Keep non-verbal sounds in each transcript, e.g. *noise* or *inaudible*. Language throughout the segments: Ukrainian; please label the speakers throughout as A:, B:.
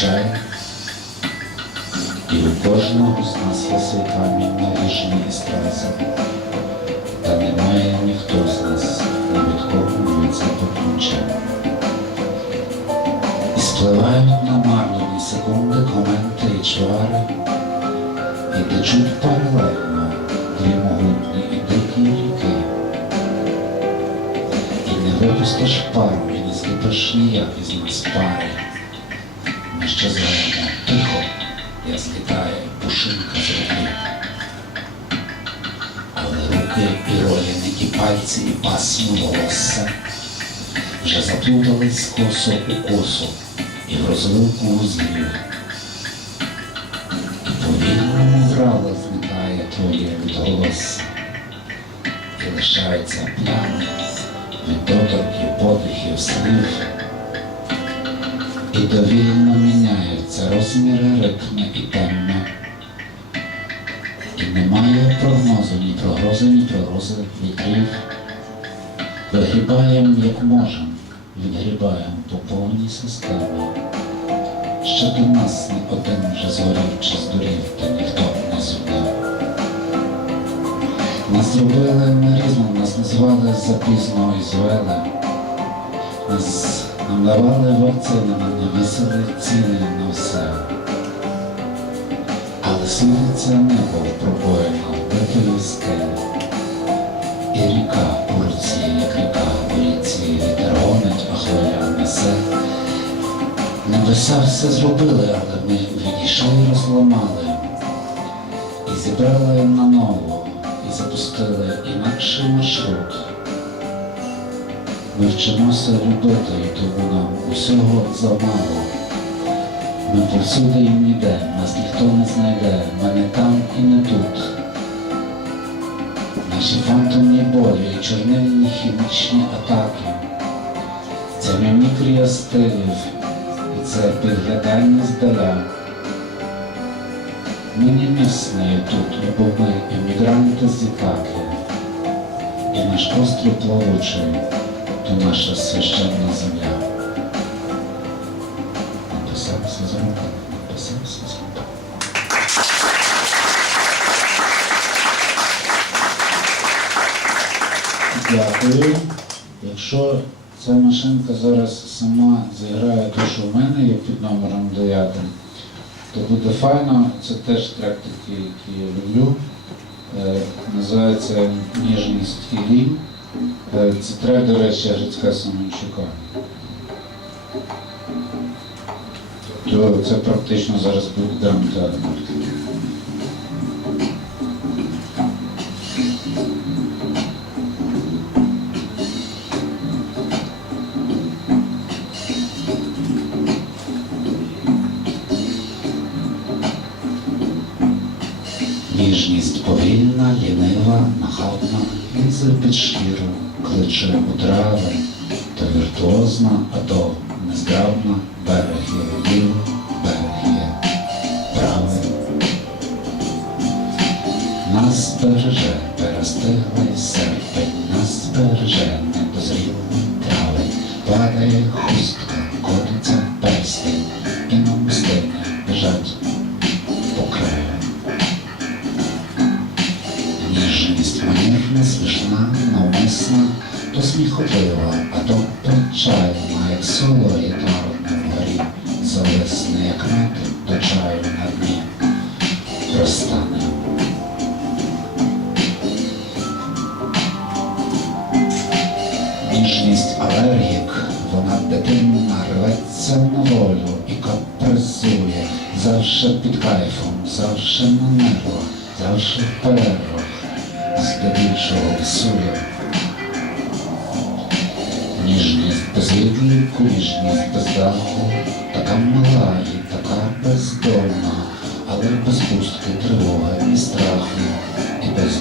A: чай. І у кожного з нас є свій камінь наріжений із стразом. Та немає ніхто з нас, ні від себе. І спливають намарнені секунди, коменти і чвари, і течуть паралельно дві могутні і дикі ріки. І не випустиш пару, і не зліпиш ніяк із нас пари. Ще знаємо тихо, я злітає пушинка з руки. Але руки і ролі, і пальці, і пасмо волосся вже заплутались косо у косу і в розвилку вузлів. І повільно моврало зникає твоє відголосся, і лишається плями від доторків, подихів, слів. І довільно міняються розміри, ритми і темми. І немає прогнозу, ні прогрози, ні прогрози вітрів. Вигрібаємо, як можемо, відгрібаємо по повній системі. Ще до нас не один вже згорів чи здурів, та ніхто не зумів. Нас зробили нарізно, нас назвали запізно і звели. Нас нам давали вакцини, нам навісили ціни на все. Але світиться небо в пробоїна вбитої скелі. І ріка у руці, як ріка у ріці, вітер а хвиля несе. Небеса все зробили, але ми відійшли і розламали. І зібрали наново, і Ми вчимося любити, і тому нам усього замало. Ми повсюди і ніде, нас ніхто не знайде, ми не там і не тут. Наші фантомні болі і чорнильні хімічні атаки. Це мімікрія стилів, і це підглядання здаля. Ми не місні тут, бо ми емігранти з Ітаки. І наш острів плавучий то наша священна земля. Написався з рука, написався з рука. Дякую. Якщо ця машинка зараз сама зіграє те, що в мене є під номером 9, то буде файно. Це теж трек такий, який я люблю. Е, називається Ніжність і лінь. Е, Це трек, до речі, Жицька Семенчука. То це практично зараз буде драмтеатр. У трави, то віртуозна, а то незграбна, берег є ліво, берег є правий. Нас береже перестиглий серпень, нас береже недозрілий травень, падає хустка,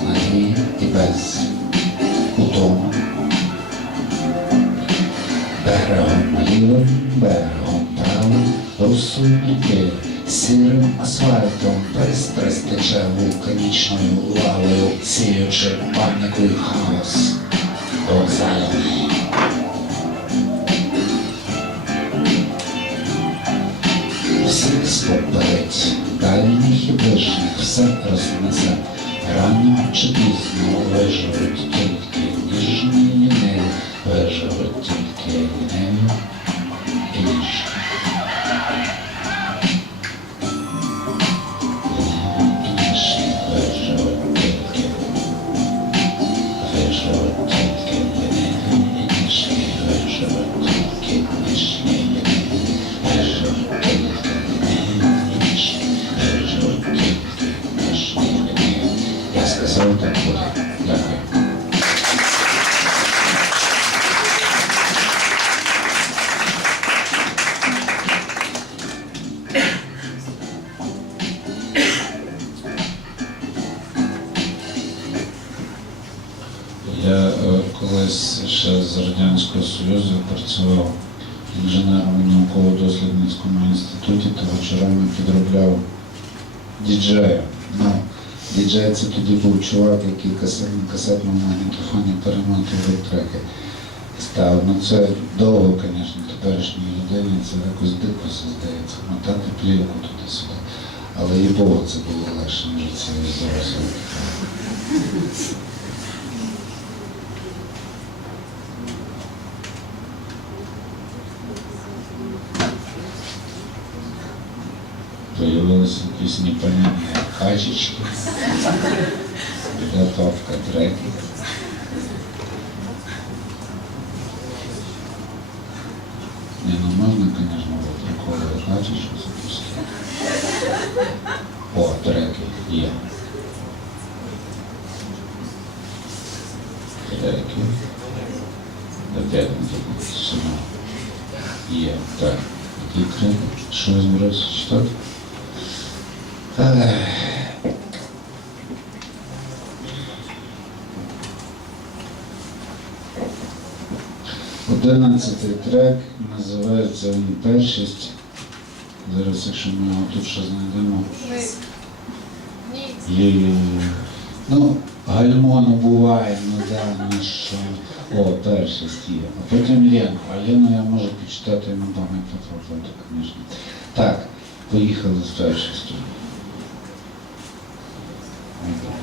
A: надії, і без утому. Берегом лівим, берегом правим, розсудники, сірим асфальтом, пристрасть тече вулканічною лавою, сіючи паніку і хаос. Вокзалом. поперець, дальніх і ближніх все рознесе. Рано чи пізно виживуть науково-дослідницькому інституті, то вечорами підробляв діджея. Ну, діджей це тоді був чувак, який на касетному магнітофоні перемотував треки. Став. Ну це довго, звісно, теперішній людині це якось дико все здається, мотати плівку туди-сюди. Але і Богу це було легше, ніж це зараз. Появились якісь непонятні качечки, підготовка треків. Не, ну можна, конечно, було такого качечку запустити. 11-й трек називається він першість. Зараз, якщо ми його тут ще знайдемо. І, ну, Гальмону буває, ну да, ну що о, першість є. А потім Лену. А Лену я можу почитати йому пам'ять, звісно. Так, поїхали з першістю. Thank.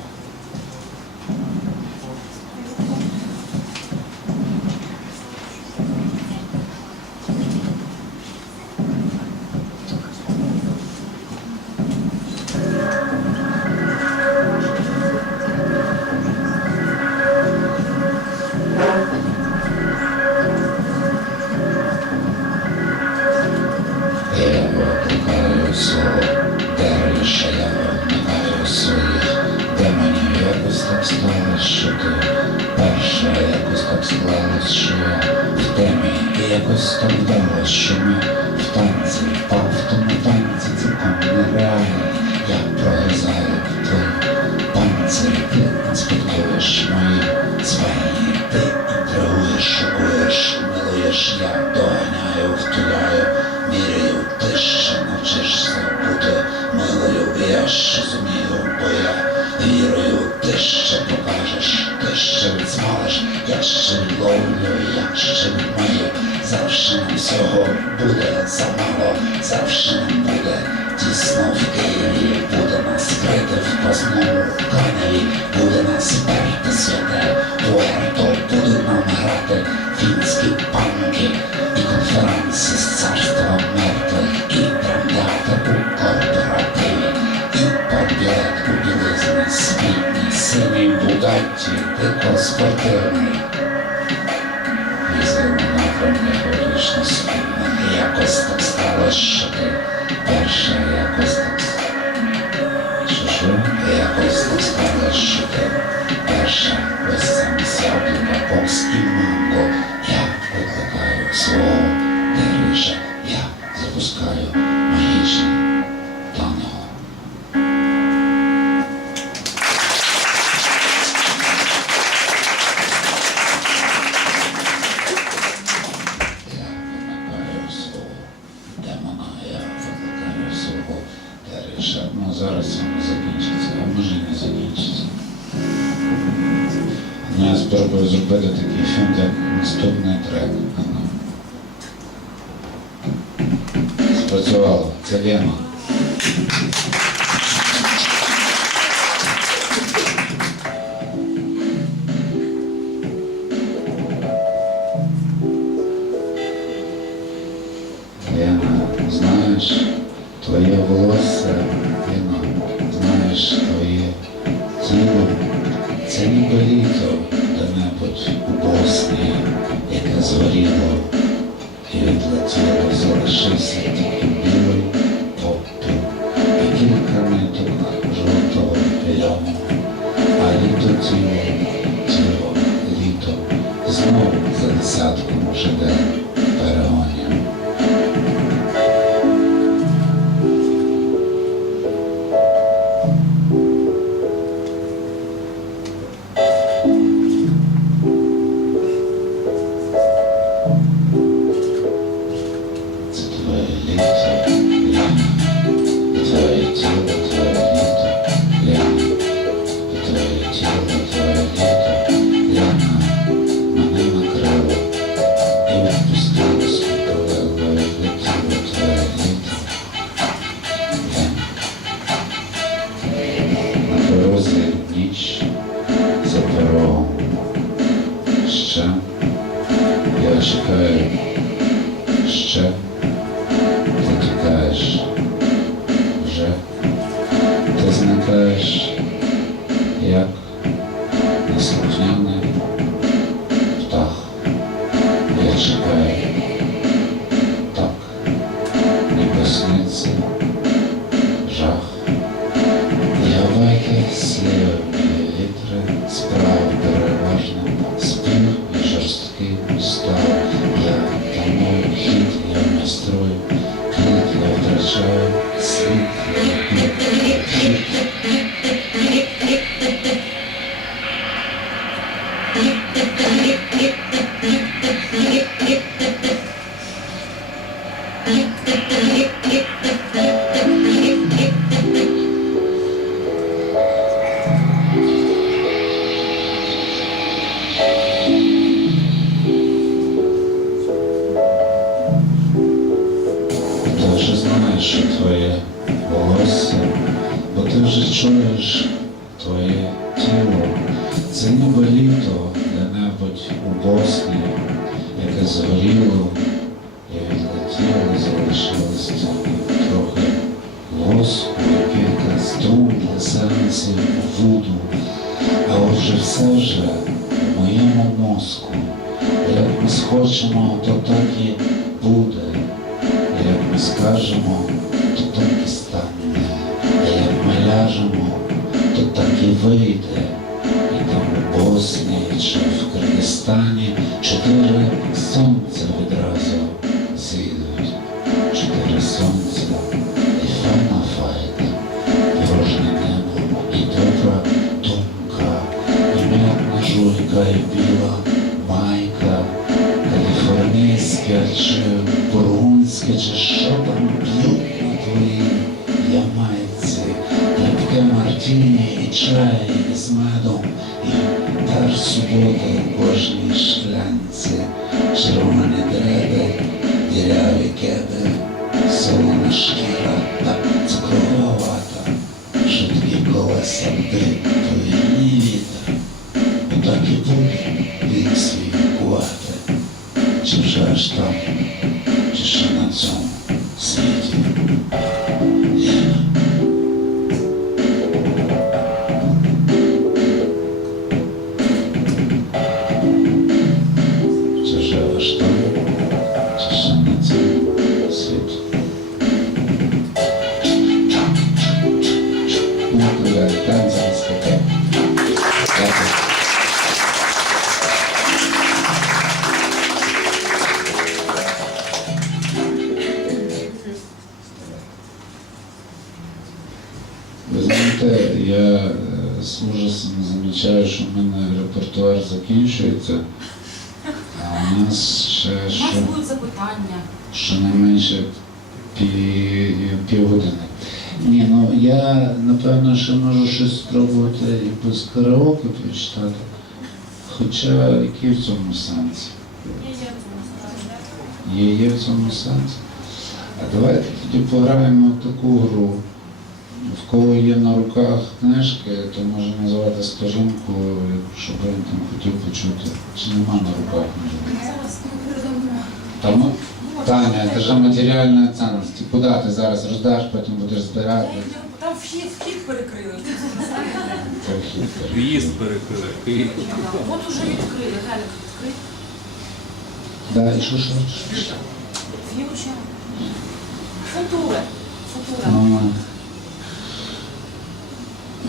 A: Я доганяю, втуляю, міряю, ти ще навчишся бути милою, я ще зумію, бо я вірую, ти ще покажеш, ти ще відсмалиш, я ще відловлю, я ще відмию, завжди нам всього буде замало, завжди нам буде тісно в Києві, буде нас крити в красному каневі, буде нас перти святе, Пуерто, будуть нам грати фінські панки і конференції з царства мертвых и трамдати у корпоративі, И побед у білизні світній, синій Бугатті, дико спортивний. Візьмемо напрямки горішно спільне, dos. строй, не втрачає світ. схочемо, то так і буде. Як ми скажемо, то так і стане. А як ми ляжемо, то так і вийде. І там у Боснії, чи в Киргизстані чотири
B: сам. siempre.
A: щонайменше півгодини. Ні, ну я напевно ще можу щось спробувати і без караоке прочитати, хоча який в цьому сенс? Є, є в цьому сенс. А давайте тоді пограємо в таку гру. В кого є на руках книжки, то може назвати сторінку, щоб він там хотів почути. Чи нема на руках?
B: Та ми...
A: Таня, це ж матеріальна цінність. Куди ти зараз роздаш, потім будеш збирати.
B: Там вхід, вхід перекрили.
C: В'їзд перекрили.
B: От уже відкрили, Галік відкрив.
A: Да, і що, що?
B: Ф'юча. Футура. Футура.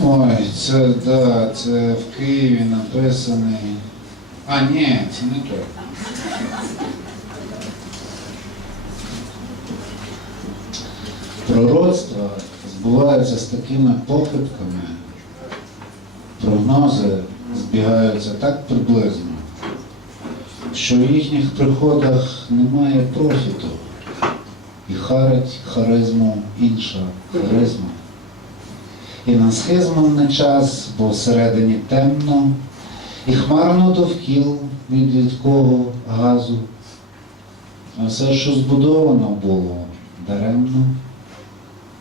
A: Ой, це да, це в Києві написаний. А, ні, це не той. Пророцтва збуваються з такими похибками, прогнози збігаються так приблизно, що в їхніх приходах немає профіту. І харить харизму інша харизма. І на схизмом не час, бо всередині темно, і хмарно довкіл від рідкого газу. А все, що збудовано було, даремно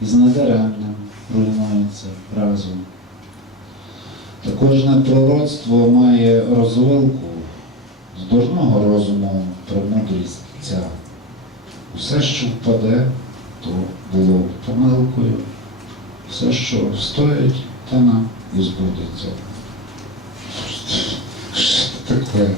A: і з недаремним руйнується разом. Та кожне пророцтво має розвилку з дурного розуму про мудрість ця. Усе, що впаде, то було помилкою. Все, що стоїть, те нам і збудеться. Що таке?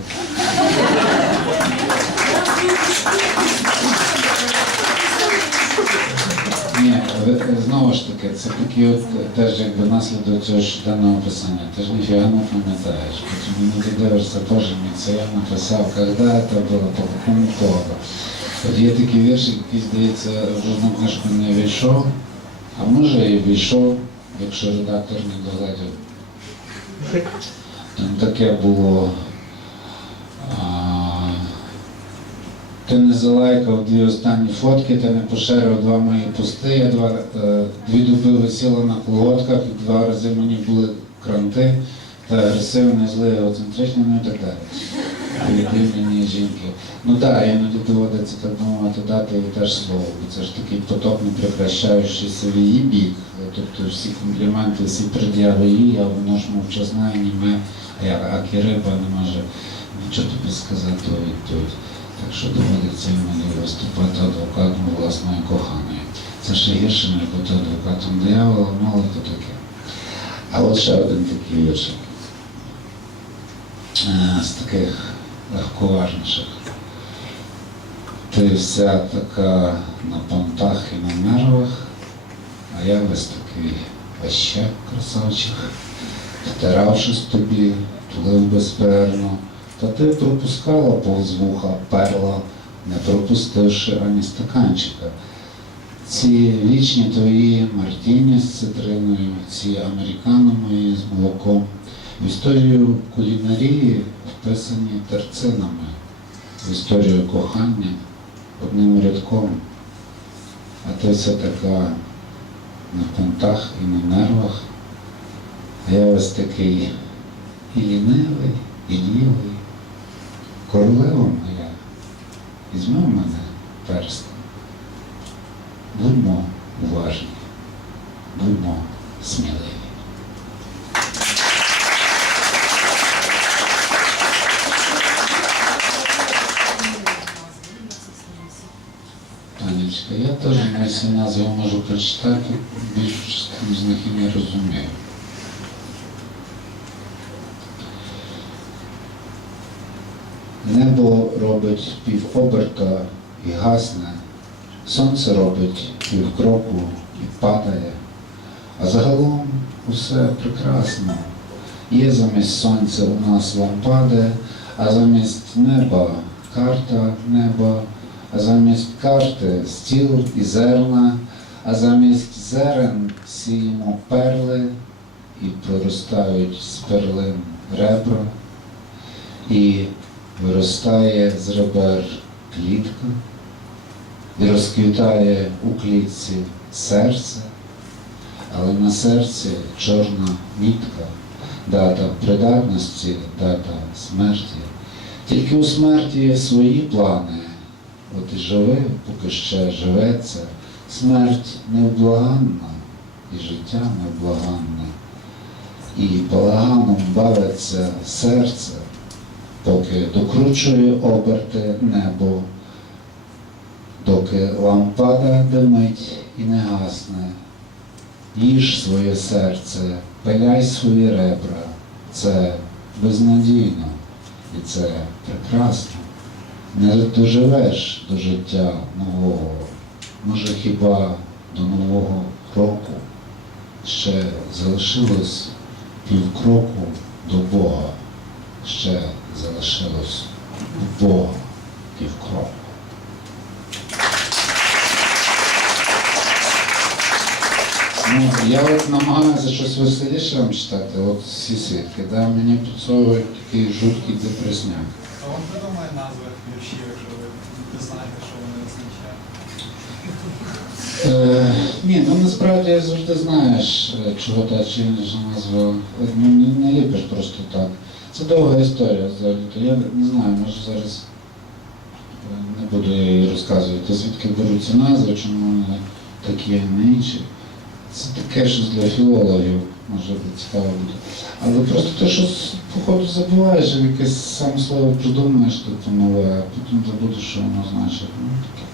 A: Знову ж таки, це такі от теж якби наслідок цього щоденного писання. Ти ж ніфіга не пам'ятаєш. Потім мені ти дивишся, боже мій, це я написав, коли це було, по какому поводу. От є такі вірші, які, здається, в жодну книжку не війшов, а може і війшов, якщо редактор не доглядів. *laughs* Там таке було. А, ти не залайкав дві останні фотки, ти не поширив два мої пости, я два, е, дві доби висіла на колготках, і два рази мені були кранти, та агресивний, злий, егоцентричний, ну і так далі. Імені жінки. Ну так, іноді доводиться так мовити дати і теж слово, бо це ж такий поток не прекращаючийся в її бік. Тобто всі компліменти, всі пред'яви їй, а воно ж мовчазна і німе, а як риба не може нічого тобі сказати відповідь. Так що доводиться мені виступати адвокатом власної коханої. Це ще гірше не бути адвокатом диявола, мало то таке. А от ще один такий віршик. Е, З таких легковажніших. Ти вся така на понтах і на нервах, а я весь такий ваще красавчик, втиравшись тобі, тулив безперервно, та ти пропускала повз вуха перла, не пропустивши ані стаканчика. Ці вічні твої мартіні з цитриною, ці американо мої з молоком, в історію кулінарії вписані терцинами, в історію кохання одним рядком. А ти все така на понтах і на нервах, а я ось такий і лінивий, і лівий. Королева моя, візьми мене перстень. Будьмо уважні, будьмо сміливі. Танечка, я теж на всі назви можу прочитати, більшу частину з них і не розумію. Небо робить півоберта і гасне, сонце робить півкроку і падає, а загалом усе прекрасно. Є замість сонця у нас лампади, а замість неба карта неба, а замість карти стіл і зерна, а замість зерен сіємо перли і проростають з перлин ребра, і виростає з ребер клітка, і розквітає у клітці серце, але на серці чорна мітка, дата придатності, дата смерті. Тільки у смерті свої плани. От і живи, поки ще живеться. Смерть невблаганна, і життя невблаганне. І балаганом бавиться серце, поки докручує оберти небо, доки лампада димить і не гасне. Їж своє серце, пиляй свої ребра. Це безнадійно і це прекрасно. Не доживеш до життя нового. Може хіба до нового року ще залишилось півкроку до Бога, ще залишилось Бога півкроку. Ну, я от намагаюся щось веселіше вам читати, от всі свідки, да? мені підсовують такий жуткий депресняк.
C: А он придумає назви віршів, якщо ви не знаєте, що вони означають.
A: Е, ні, ну насправді я завжди знаєш, е, чого та чи інша назва. Е, Ну, не, не ліпиш просто так. Це довга історія взагалі. То я не знаю, може зараз е, не буду я її розказувати, звідки беруться назви, чому вони такі, а не інші. Це таке щось для філологів, може цікаво буде. Але просто те, що походу забуваєш, якесь саме слово придумаєш типу нове, а потім забудеш, що воно значить. Ну, таке.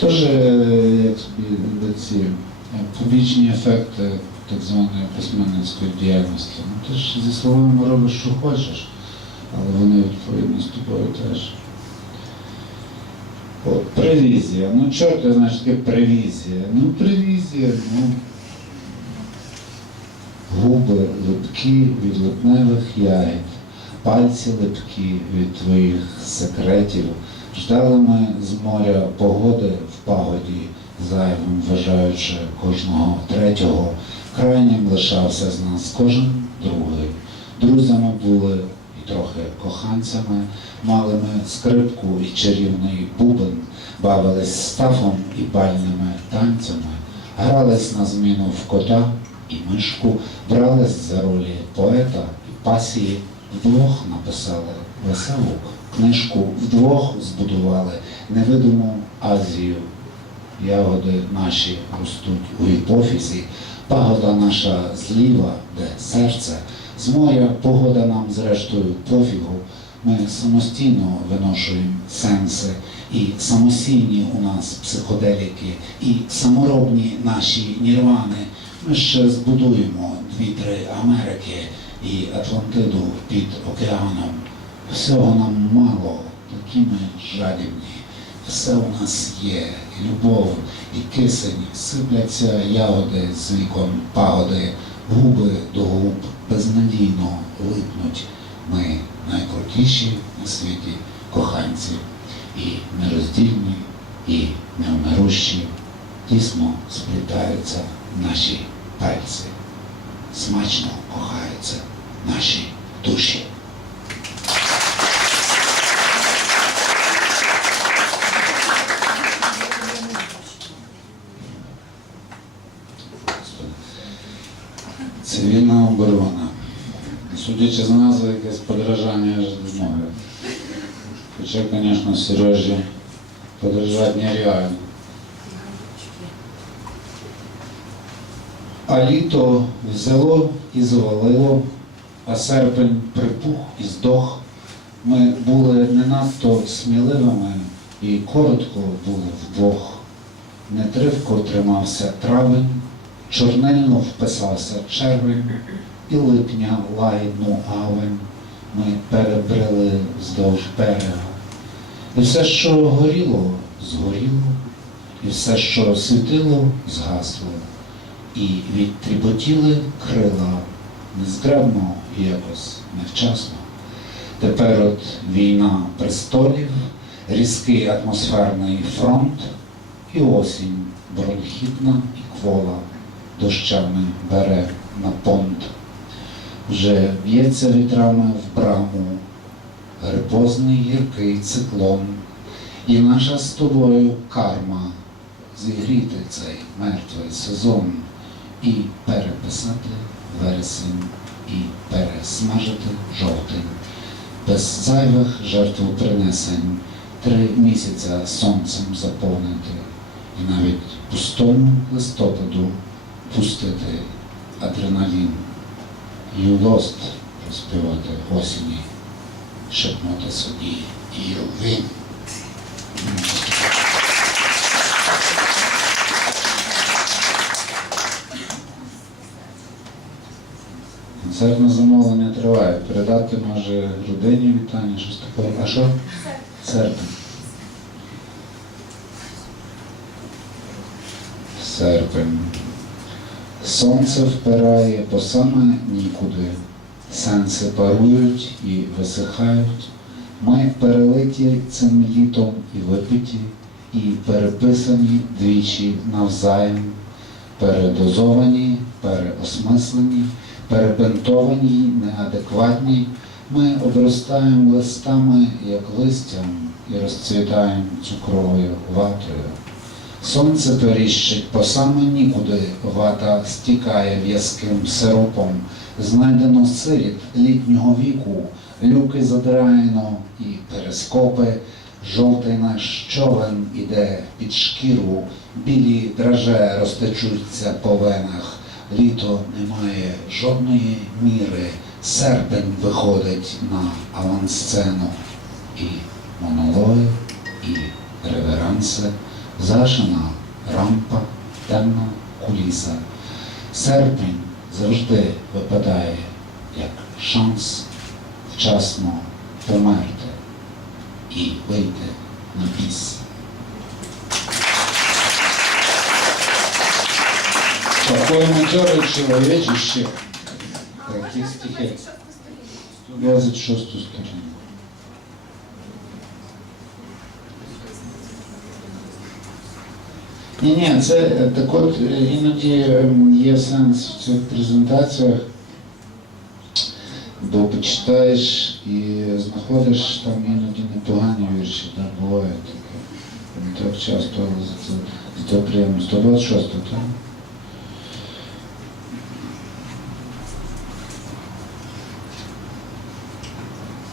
A: Теж, е, як собі ці е, побічні ефекти так званої письменницької діяльності. Ну, ти ж зі словами робиш, що хочеш, але вони відповідно з тобою теж. От, превізія. Ну, чорт, знаєш, таке превізія. Ну, превізія, ну. Губи липкі від липневих ягід, пальці липкі від твоїх секретів. Ждали ми з моря погоди в пагоді, зайвим вважаючи кожного третього. Крайнім лишався з нас кожен другий. Друзями були і трохи коханцями, мали ми скрипку і чарівний бубен, бавились стафом і бальними танцями, грались на зміну в кота і мишку, брались за ролі поета і пасії, вдвох написали веселу книжку, вдвох збудували невидиму Азію. Ягоди наші ростуть у гіпофізі, пагода наша зліва, де серце, з моря погода нам зрештою пофігу. Ми самостійно виношуємо сенси, і самостійні у нас психоделіки, і саморобні наші нірвани. Ми ще збудуємо дві-три Америки і Атлантиду під океаном. Всього нам мало, такі ми жадібні. Все у нас є, і любов, і кисень, сипляться ягоди з вікон пагоди, губи до губ безнадійно липнуть. Ми найкрутіші на світі коханці, і нероздільні, і невмирущі, тісно сплітаються наші пальці, смачно кохаються наші душі. Судячи з назви, якесь подражання аж не знаю. Хоча, звісно, Сережі подражати нереально. А літо взяло і завалило, а серпень припух і здох. Ми були не надто сміливими і коротко були вдвох. Нетривко тримався травень, чорнильно вписався червень, і липня лагідну гавань ми перебрели вздовж берега. І все, що горіло, згоріло, і все, що світило, згасло, і відтріпотіли крила незграбно і якось невчасно. Тепер от війна престолів, різкий атмосферний фронт і осінь бронхітна і квола дощами бере на понт. Вже б'ється вітрами в браму, грипозний гіркий циклон, і наша з тобою карма зігріти цей мертвий сезон і переписати вересень, і пересмажити жовтень, без зайвих жертвопринесень, три місяця сонцем заповнити, і навіть пустому листопаду пустити адреналін. Юлост розпивати осені, шепнути собі і ялвин. Концертне замовлення триває. Передати може людині вітання, щось таке. А що? Серпень. Серпень. Сонце впирає по саме нікуди. Сенси парують і висихають. Ми перелиті цим літом і випиті, і переписані двічі навзаєм, передозовані, переосмислені, перебинтовані, неадекватні. Ми обростаємо листами, як листям, і розцвітаємо цукровою ватою. Сонце періщить по саме нікуди, вата стікає в'язким сиропом, знайдено сиріт літнього віку, люки задраєно і перескопи, жовтий наш човен іде під шкіру, білі драже розтечуться по венах, літо не має жодної міри, серпень виходить на авансцену, і монологи, і реверанси, зашена рампа, темна куліса. Серпень завжди випадає як шанс вчасно померти і вийти на біс. Такое матерое человечище. Таких стихів. 26 сторінку. Ні, ні, це так от е, іноді ем, є сенс в цих презентаціях, бо почитаєш і знаходиш там іноді непогані вірші, так, буває таке. Не так часто, але це, це приємно. 126, так?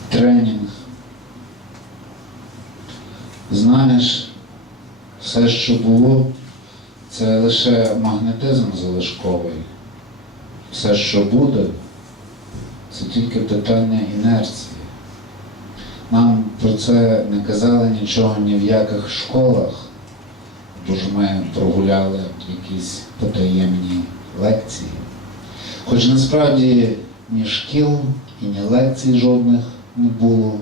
A: Тренінг. Знаєш, все, що було, лише магнетизм залишковий. Все, що буде, це тільки питання інерції. Нам про це не казали нічого ні в яких школах, бо ж ми прогуляли якісь потаємні лекції. Хоч насправді ні шкіл і ні лекцій жодних не було,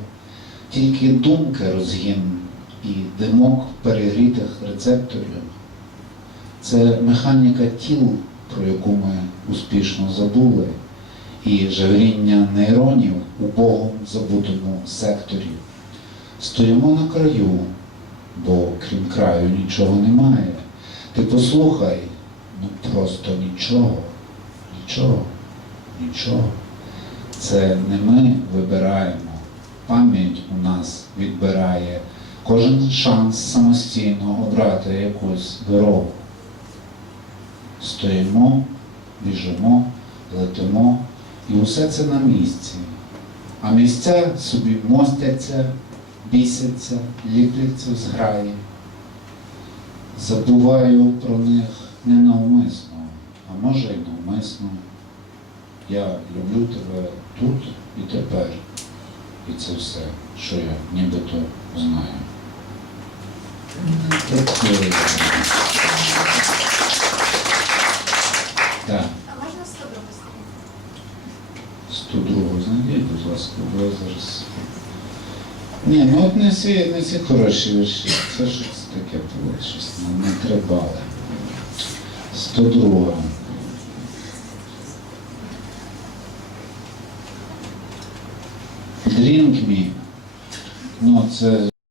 A: тільки думки розгін і димок перегрітих рецепторів. Це механіка тіл, про яку ми успішно забули, і жевріння нейронів у богом забутому секторі. Стоїмо на краю, бо крім краю нічого немає. Ти послухай, ну просто нічого, нічого, нічого. Це не ми вибираємо, пам'ять у нас відбирає кожен шанс самостійно обрати якусь дорогу. Стоїмо, біжимо, летимо, і усе це на місці. А місця собі мостяться, бісяться, ліпляться в зграї. Забуваю про них ненавмисно, а може й навмисно. Я люблю тебе тут і тепер. І це все, що я нібито знаю. Таке. Так,
D: А можна 102
A: 102
D: сторінку?
A: знайдіть, будь ласка, бо я зараз. Ні, ну от не всі, не всі хороші вірші. Це щось таке було, щось не, не трибали. 102. Drink me. Ну, це